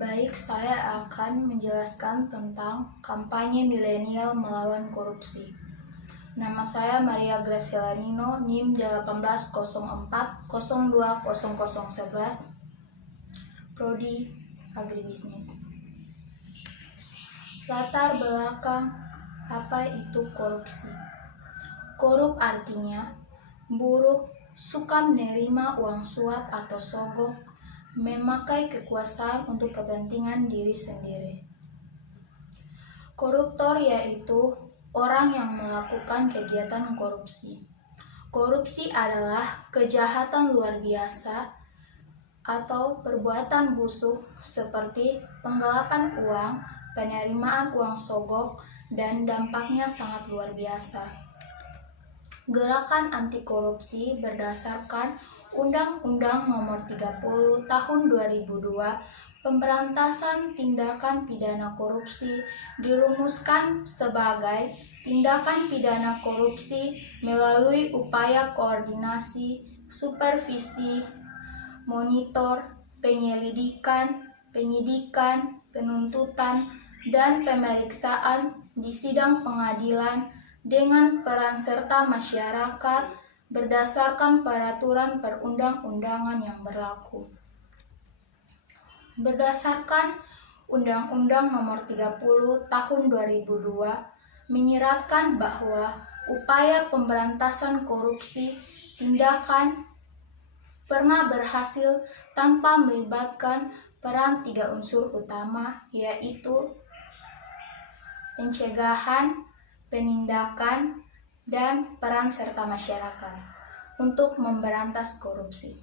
Baik, saya akan menjelaskan tentang kampanye milenial melawan korupsi. Nama saya Maria Graciela Nino, NIM 1804020011, Prodi Agribisnis. Latar belakang apa itu korupsi? Korup artinya buruk, suka menerima uang suap atau sogok, memakai kekuasaan untuk kepentingan diri sendiri. Koruptor yaitu orang yang melakukan kegiatan korupsi. Korupsi adalah kejahatan luar biasa atau perbuatan busuk seperti penggelapan uang, penerimaan uang sogok, dan dampaknya sangat luar biasa. Gerakan anti korupsi berdasarkan Undang-Undang Nomor 30 Tahun 2002 Pemberantasan Tindakan Pidana Korupsi dirumuskan sebagai tindakan pidana korupsi melalui upaya koordinasi, supervisi, monitor, penyelidikan, penyidikan, penuntutan, dan pemeriksaan di sidang pengadilan dengan peran serta masyarakat berdasarkan peraturan perundang-undangan yang berlaku. Berdasarkan Undang-Undang Nomor 30 Tahun 2002 menyeratkan bahwa upaya pemberantasan korupsi tindakan pernah berhasil tanpa melibatkan peran 3 unsur utama, yaitu pencegahan, penindakan, dan peran serta masyarakat untuk memberantas korupsi.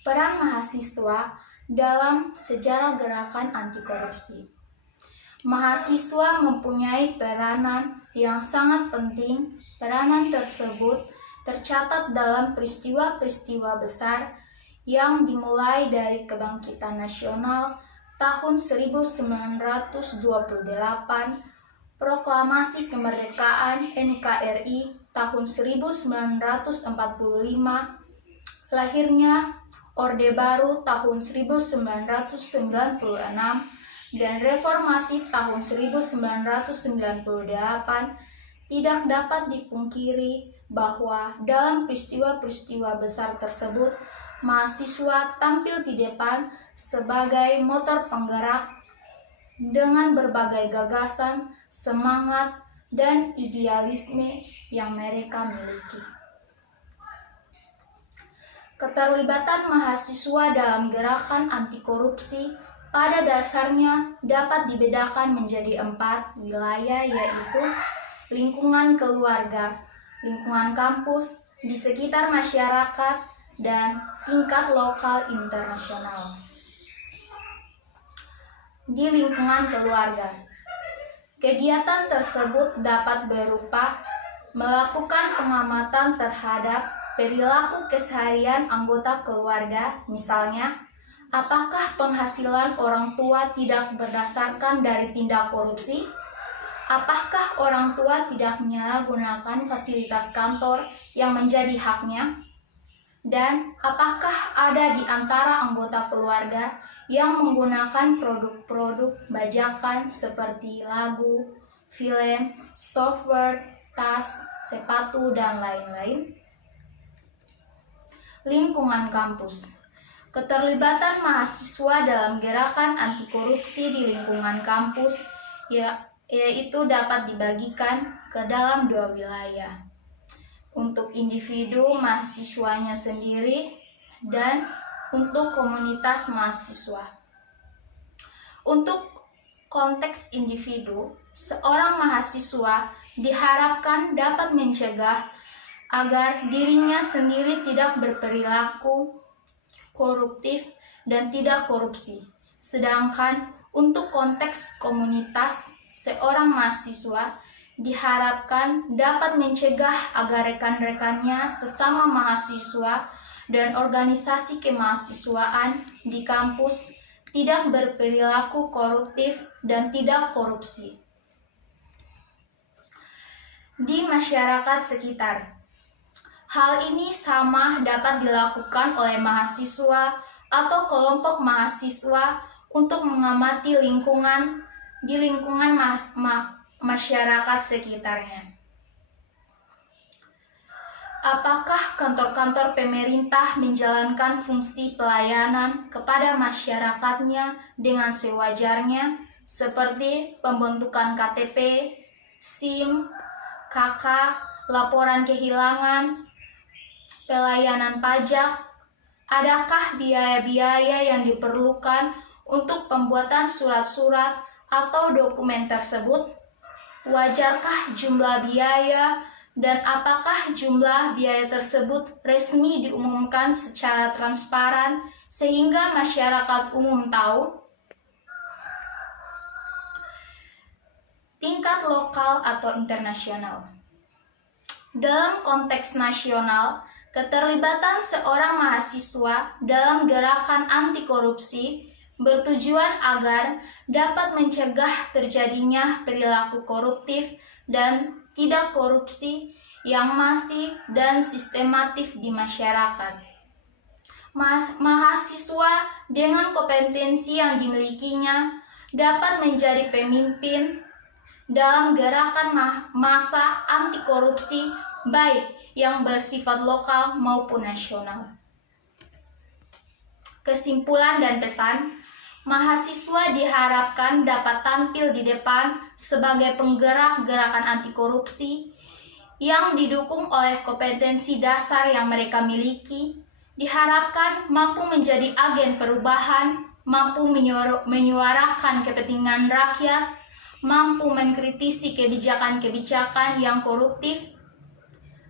Peran mahasiswa dalam sejarah gerakan anti korupsi. Mahasiswa mempunyai peranan yang sangat penting. Peranan tersebut tercatat dalam peristiwa-peristiwa besar yang dimulai dari Kebangkitan Nasional tahun 1928, Proklamasi Kemerdekaan NKRI tahun 1945, lahirnya Orde Baru tahun 1996, dan Reformasi tahun 1998. Tidak dapat dipungkiri bahwa dalam peristiwa-peristiwa besar tersebut, mahasiswa tampil di depan sebagai motor penggerak dengan berbagai gagasan, semangat, dan idealisme yang mereka miliki. Keterlibatan mahasiswa dalam gerakan anti korupsi pada dasarnya dapat dibedakan menjadi 4 wilayah, yaitu lingkungan keluarga, lingkungan kampus, di sekitar masyarakat, dan tingkat lokal internasional. Di lingkungan keluarga, kegiatan tersebut dapat berupa melakukan pengamatan terhadap perilaku keseharian anggota keluarga, misalnya, apakah penghasilan orang tua tidak berdasarkan dari tindak korupsi? Apakah orang tua tidak menyalahgunakan fasilitas kantor yang menjadi haknya? Dan apakah ada di antara anggota keluarga yang menggunakan produk-produk bajakan seperti lagu, film, software, tas, sepatu, dan lain-lain? Lingkungan kampus. Keterlibatan mahasiswa dalam gerakan anti korupsi di lingkungan kampus yaitu dapat dibagikan ke dalam 2 wilayah. Untuk individu mahasiswanya sendiri dan untuk komunitas mahasiswa. Untuk konteks individu, seorang mahasiswa diharapkan dapat mencegah agar dirinya sendiri tidak berperilaku koruptif dan tidak korupsi. Sedangkan untuk konteks komunitas, seorang mahasiswa diharapkan dapat mencegah agar rekan-rekannya sesama mahasiswa dan organisasi kemahasiswaan di kampus tidak berperilaku koruptif dan tidak korupsi. Di masyarakat sekitar, hal ini sama dapat dilakukan oleh mahasiswa atau kelompok mahasiswa untuk mengamati lingkungan masyarakat sekitarnya. Apakah kantor-kantor pemerintah menjalankan fungsi pelayanan kepada masyarakatnya dengan sewajarnya, seperti pembentukan KTP, SIM, KK, laporan kehilangan, pelayanan pajak? Adakah biaya-biaya yang diperlukan untuk pembuatan surat-surat atau dokumen tersebut? Wajarkah jumlah biaya dan apakah jumlah biaya tersebut resmi diumumkan secara transparan sehingga masyarakat umum tahu? Tingkat lokal atau internasional. Dalam konteks nasional, keterlibatan seorang mahasiswa dalam gerakan anti korupsi bertujuan agar dapat mencegah terjadinya perilaku koruptif dan tidak korupsi yang masif dan sistematif di masyarakat. Mahasiswa dengan kompetensi yang dimilikinya dapat menjadi pemimpin dalam gerakan massa anti korupsi baik yang bersifat lokal maupun nasional. Kesimpulan dan pesan, mahasiswa diharapkan dapat tampil di depan sebagai penggerak gerakan anti korupsi yang didukung oleh kompetensi dasar yang mereka miliki, diharapkan mampu menjadi agen perubahan, mampu menyuarakan kepentingan rakyat, mampu mengkritisi kebijakan-kebijakan yang koruptif,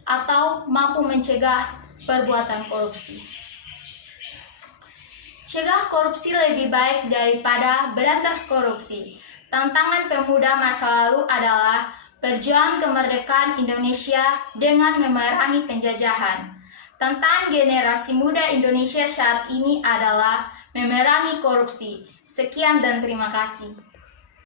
atau mampu mencegah perbuatan korupsi. Cegah korupsi lebih baik daripada berantas korupsi. Tantangan pemuda masa lalu adalah berjuang kemerdekaan Indonesia dengan memerangi penjajahan. Tantangan generasi muda Indonesia saat ini adalah memerangi korupsi. Sekian dan terima kasih.